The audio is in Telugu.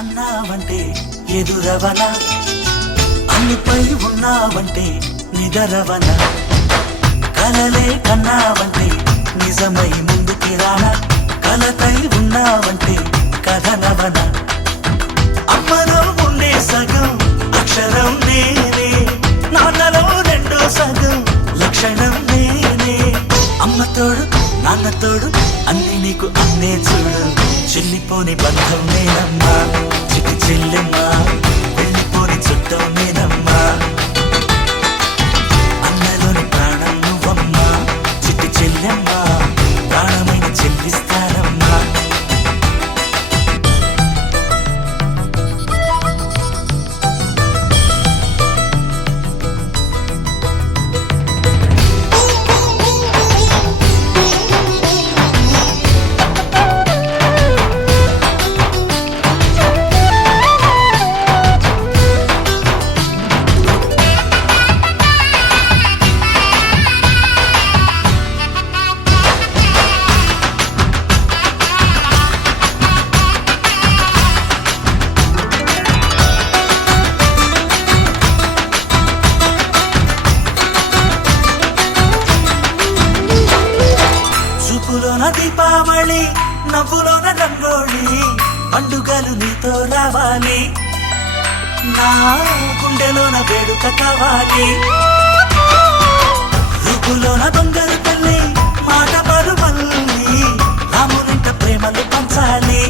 అన్నావంటే ఎదురవన, అన్నిపై ఉన్నావంటే నిదరవన, కలలే కన్నావంటే నిజమై ముందుకి రానా, కలతై ఉన్నావంటే కథనవన. అమ్మలో ఉండే సగం అక్షరం నేనే, నాన్నలో రెండో సగం లక్షణం నేనే. అమ్మ తోడు నాన్న తోడు అన్ని నీకు అన్నే చూడు, చెల్లిపోని బంధం నేనమ్మా చిట్టి చెల్లెమ్మా, వెళ్ళిపోని చుట్టం నేనమ్మా. అన్నలోని ప్రాణం నువ్వమ్మా చిట్టి చెల్లెమ్మా, ప్రాణమైన చెల్లిస్తానమ్మా. చూపులోన దీపావళి, నవ్వులోన రంగోళి, పండుగలు నీతో రావాలి, నా గుండెలోన వేడుక కావాలి. రూపులోన దొంగలు తల్లి, మాట పరువల్లి, రామునింట ప్రేమలు పంచాలి.